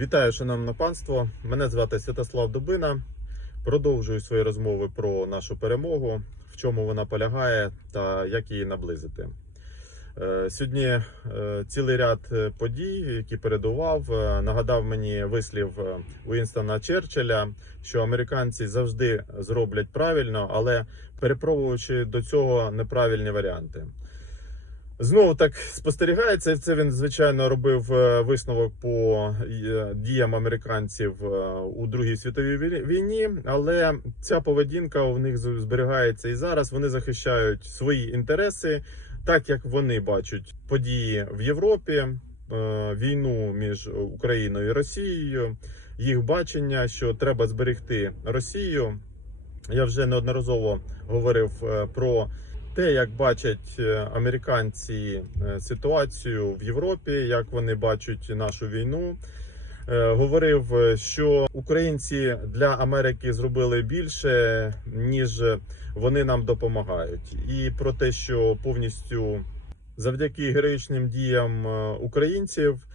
Вітаю, шановне панство. Мене звати Святослав Дубина. Продовжую свої розмови про нашу перемогу, в чому вона полягає та як її наблизити. Е, Сьогодні е, цілий ряд е, подій, які передував, нагадав мені вислів Уінстона Черчилля, що американці завжди зроблять правильно, але перепробуючи до цього неправильні варіанти. Знову так спостерігається. Це він звичайно робив е, висновок по е, діям американців е, у Другій світовій війні, але ця поведінка у них зберігається і зараз. Вони захищають свої інтереси, так як вони бачать події в Європі, війну між Україною і Росією, їх бачення, що треба зберегти Росію. Я вже неодноразово говорив про те, як бачать е, американці е, ситуацію в Європі, як вони бачать нашу війну. Е, Говорив, що українці для Америки зробили більше, ніж вони нам допомагають, і про те, що повністю завдяки героїчним діям українців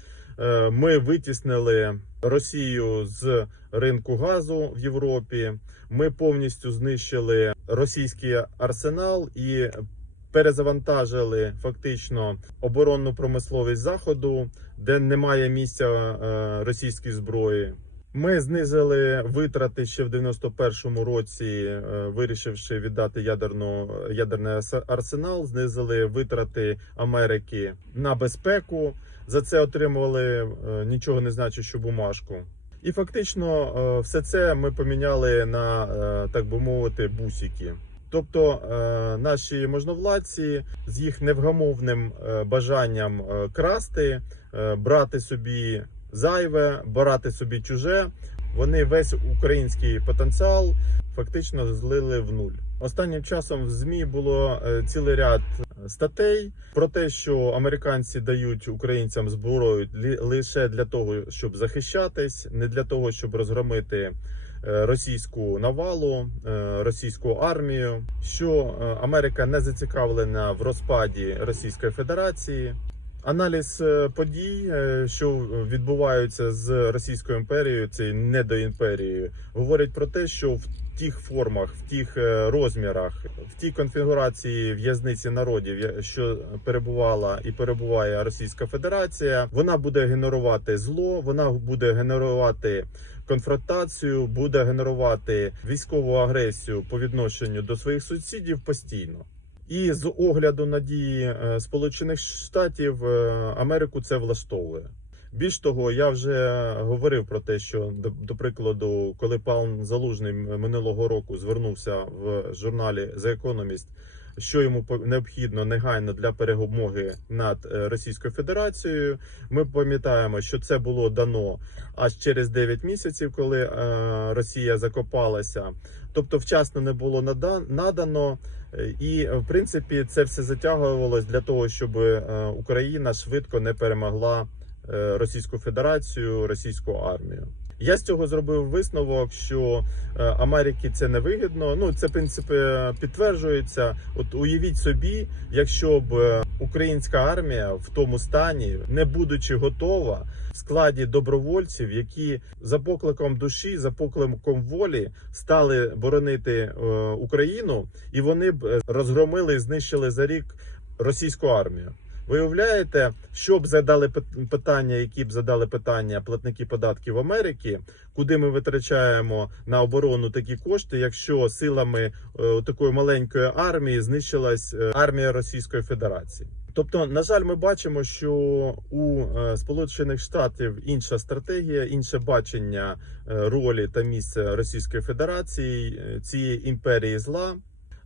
ми витіснили Росію з ринку газу в Європі. Ми повністю знищили російський арсенал і перезавантажили фактично оборонну промисловість заходу, де немає місця е, російській зброї. Ми знизили витрати ще в 91-му році, е, вирішивши віддати ядерну ядерний арсенал. Знизили витрати Америки на безпеку. За це отримували е, нічого не значущу бумажку. І фактично е, все це ми поміняли на е, так би мовити бусики. Тобто е, наші можновладці з їх невгамовним бажанням красти, брати собі зайве, брати собі чуже, вони весь український потенціал фактично злили в нуль. Останнім часом в змі було цілий ряд статей про те, що американці дають українцям зброю лише для того, щоб захищатись, не для того, щоб розгромити е, російську навалу, е, російську армію. Що е, Америка не зацікавлена в розпаді Російської Федерації. Аналіз подій, що відбуваються з Російською імперією, цією недоімперією, говорить про те, що в тих формах, в тих е, розмірах, в тій конфігурації в'язниці народів, що перебувала і перебуває Російська Федерація, вона буде генерувати зло, вона буде генерувати конфронтацію, буде генерувати військову агресію по відношенню до своїх сусідів постійно. І з огляду на дії е, Сполучених Штатів е, Америку це влаштовує. Більш того, я вже говорив про те, що до, прикладу, коли пан Залужний минулого року звернувся в журналі The Economist, що йому необхідно негайно для перемоги над е, Російською Федерацією. Ми пам'ятаємо, що це було дано аж через 9 місяців, коли е, Росія закопалася. Тобто, вчасно не було нада- надано. Е, І в принципі це все затягувалось для того, щоб Україна швидко не перемогла Російську Федерацію, російську армію. Я з цього зробив висновок, що е, Америці це не вигідно. Ну це е, підтверджується. От уявіть собі, якщо б е, українська армія в тому стані, не будучи готова в складі добровольців, які за покликом душі, за покликом волі стали боронити е, Україну, і вони б е, розгромили і знищили за рік російську армію. Виявляєте, що б задали пит- питання, які б задали питання платники податків Америки, куди ми витрачаємо на оборону такі кошти, якщо силами е, такої маленької армії знищилась е, армія Російської Федерації? Тобто, на жаль, ми бачимо, що у е, Сполучених Штатів інша стратегія, інше бачення ролі та місця Російської Федерації, цієї імперії зла.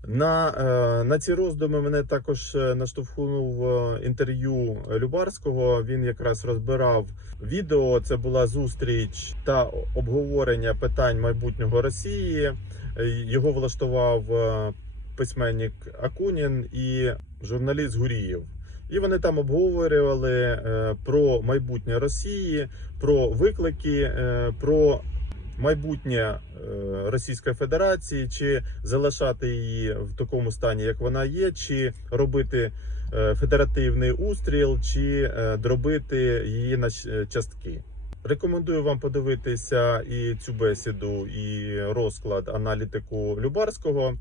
На, е, на ці роздуми мене також е, наштовхнув е, інтерв'ю Любарського. Він якраз розбирав відео. Це була зустріч та обговорення питань майбутнього Росії. Його влаштував письменник Акунін і журналіст Гурієв. І вони там обговорювали про майбутнє Росії, про виклики, про майбутнє е, Російської Федерації, чи залишати її в такому стані, як вона є, чи робити е, федеративний устріл, чи е, дробити її на частки. Рекомендую вам подивитися і цю бесіду, і розклад аналітику Любарського.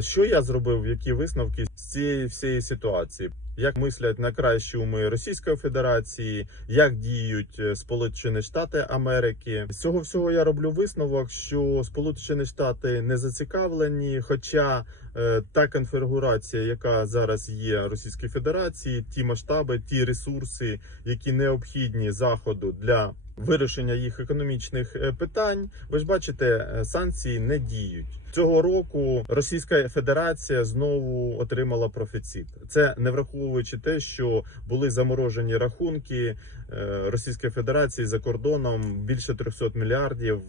Що я зробив, які висновки з цієї всієї ситуації? Як мислять найкращі уми Російської Федерації, як діють е, Сполучені Штати Америки? З цього всього я роблю висновок, що Сполучені Штати не зацікавлені, хоча е, та конфігурація, яка зараз є Російській Федерації, ті масштаби, ті ресурси, які необхідні заходу для вирішення їх економічних е, питань. Ви ж бачите, е, санкції не діють цього року. Російська Федерація знову отримала профіцит. Це не враховуючи те, що були заморожені рахунки е, Російської Федерації за кордоном більше 300 мільярдів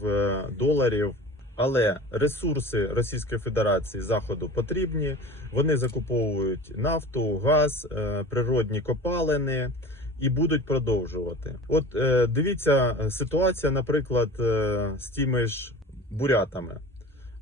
доларів. Але ресурси Російської Федерації заходу потрібні. Вони закуповують нафту, газ, природні копалини і будуть продовжувати. От е, дивіться е, ситуація, наприклад, е, з тими ж бурятами.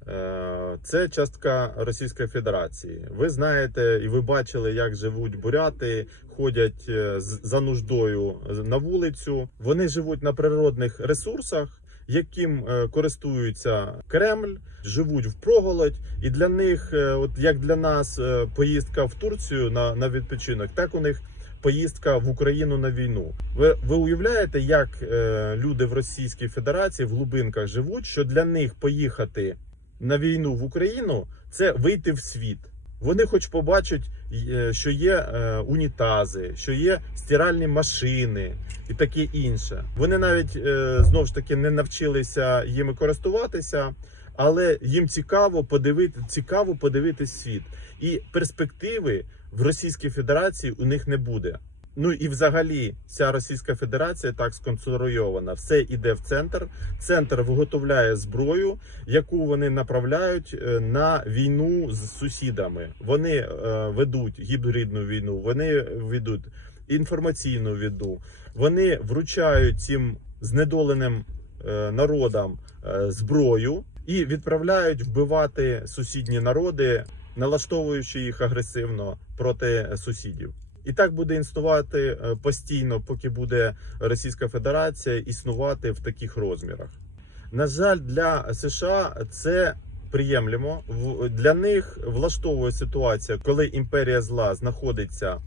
Е, Це частка Російської Федерації. Ви знаєте і ви бачили, як живуть буряти, ходять е, за нуждою на вулицю. Вони живуть на природних ресурсах, яким е, користується Кремль, живуть впроголодь, і для них, е, от як для нас, е, поїздка в Турцію на, на відпочинок, так у них. Поїздка в Україну на війну. Ви, ви уявляєте, як е, люди в Російській Федерації в глибинках живуть, що для них поїхати на війну в Україну це вийти в світ. Вони хоч побачать, е, що є е, унітази, що є стиральні машини і таке інше. Вони навіть е, знову ж таки не навчилися їми користуватися, але їм цікаво подивити цікаво подивитись світ. І перспективи в Російській Федерації у них не буде. Ну і взагалі, ця Російська Федерація так сконструйована. Все йде в центр. Центр виготовляє зброю, яку вони направляють е, на війну з сусідами. Вони е, ведуть гібридну війну, вони ведуть інформаційну війну. Вони вручають цим знедоленим е, народам зброю і відправляють вбивати сусідні народи, налаштовуючи їх агресивно проти сусідів. І так буде існувати е, постійно, поки буде Російська Федерація існувати в таких розмірах. На жаль, для США це приємлемо. Для них влаштовує ситуація, коли імперія зла знаходиться е,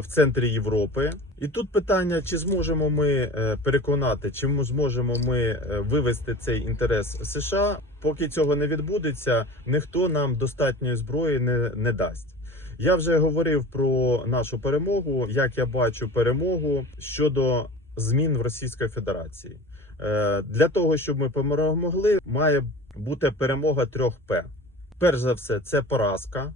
в центрі Європи. І тут питання: чи зможемо ми е, переконати, чи ми зможемо ми е, вивести цей інтерес США? Поки цього не відбудеться, ніхто нам достатньої зброї не, не дасть. Я вже говорив про нашу перемогу, як я бачу перемогу щодо змін в Російській Федерації. Е, Для того, щоб ми перемогли, має бути перемога трьох П. Перш за все, це поразка,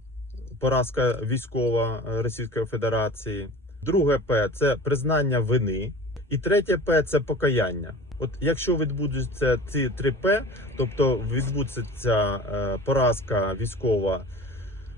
поразка військова е, Російської Федерації. Друге П це признання вини. І третє П це покаяння. От якщо відбудуться ці три П, тобто відбудеться е, поразка військова,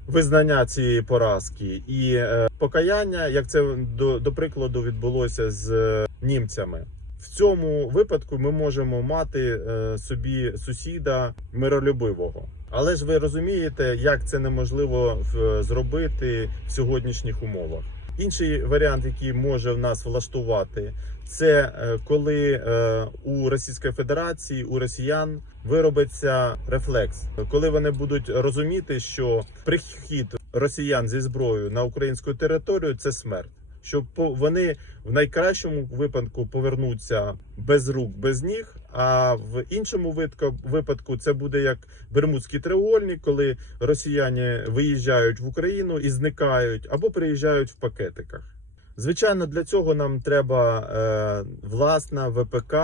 визнання цієї поразки і е, покаяння, як це до, до прикладу відбулося з німцями. В цьому випадку ми можемо мати собі сусіда миролюбивого. Але ж ви розумієте, як це неможливо зробити в сьогоднішніх умовах. Інший варіант, який може в нас влаштувати, це е, коли е, у Російської Федерації, у росіян виробиться рефлекс, коли вони будуть розуміти, що прихід росіян зі зброєю на українську територію це смерть. Що по- вони в найкращому випадку повернуться без рук, без ніг. А в іншому випадку це буде як Бермудський треугольник, коли росіяни виїжджають в Україну і зникають або приїжджають в пакетиках. Звичайно, для цього нам треба е, власна ВПК,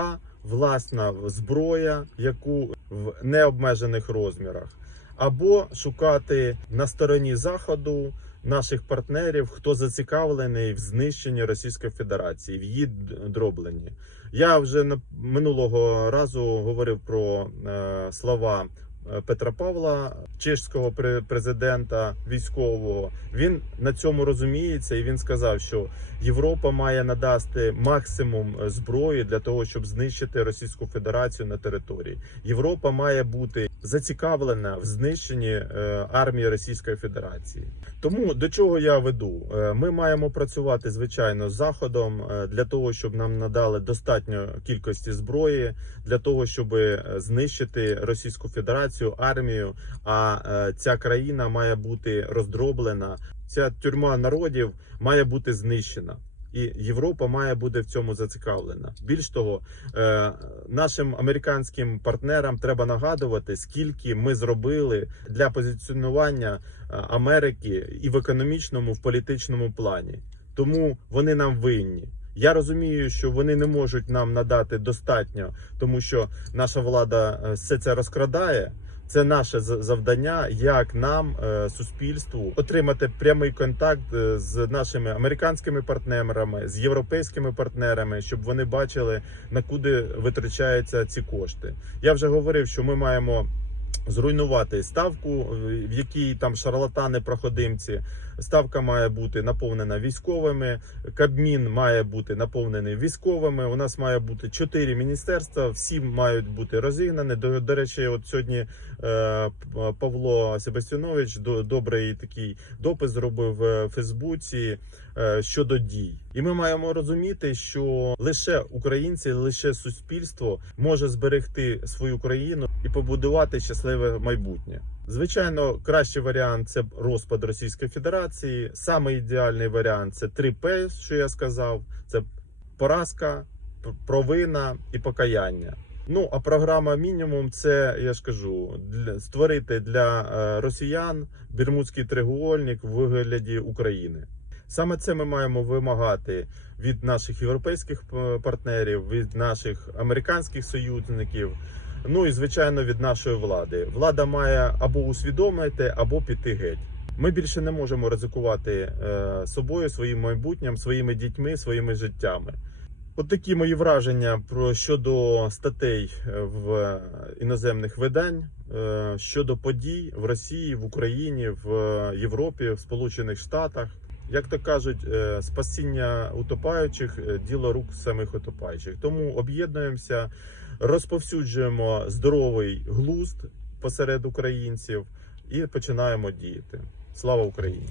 власна зброя, яку в необмежених розмірах, або шукати на стороні заходу наших партнерів, хто зацікавлений в знищенні Російської Федерації, в її дробленні. Я вже минулого разу говорив про е, слова е, Петра Павла, чешського пре- президента військового. Він на цьому розуміється, і він сказав, що Європа має надасти максимум е, зброї для того, щоб знищити Російську Федерацію на території. Європа має бути зацікавлена в знищенні е, армії Російської Федерації. Тому до чого я веду? Е, Ми маємо працювати звичайно з заходом для того, щоб нам надали достатньо кількості зброї для того, щоб знищити Російську Федерацію армію. А ця країна має бути роздроблена. Ця тюрма народів має бути знищена. І Європа має бути в цьому зацікавлена. Більш того, е, нашим американським партнерам треба нагадувати, скільки ми зробили для позиціонування е, Америки і в економічному, в політичному плані. Тому вони нам винні. Я розумію, що вони не можуть нам надати достатньо, тому що наша влада е, все це розкрадає. Це наше завдання, як нам, е, суспільству, отримати прямий контакт е, з нашими американськими партнерами, з європейськими партнерами, щоб вони бачили на куди витрачаються ці кошти. Я вже говорив, що ми маємо зруйнувати ставку, е, в якій там шарлатани проходимці. Ставка має бути наповнена військовими. Кабмін має бути наповнений військовими. У нас має бути чотири міністерства. Всі мають бути розігнані. До, до речі, от сьогодні е, Павло Себастьянович до- добрий такий допис зробив в Фейсбуці е, щодо дій. І ми маємо розуміти, що лише українці, лише суспільство може зберегти свою країну і побудувати щасливе майбутнє. Звичайно, кращий варіант це розпад Російської Федерації. Саме ідеальний варіант це 3П, що я сказав. Це поразка, провина і покаяння. Ну а програма мінімум це я ж кажу для створити для е, росіян Бермудський треугольник в вигляді України. Саме це ми маємо вимагати від наших європейських е, партнерів, від наших американських союзників. Ну і звичайно від нашої влади. Влада має або усвідомити, або піти геть. Ми більше не можемо ризикувати е, собою, своїм майбутнім, своїми дітьми, своїми життями. От такі мої враження про щодо статей е, в іноземних видань е, щодо подій в Росії, в Україні, в е, Європі, в Сполучених Штатах. Як то кажуть, е, спасіння утопаючих е, діло рук самих утопаючих. Тому об'єднуємося, розповсюджуємо здоровий глузд посеред українців і починаємо діяти. Слава Україні!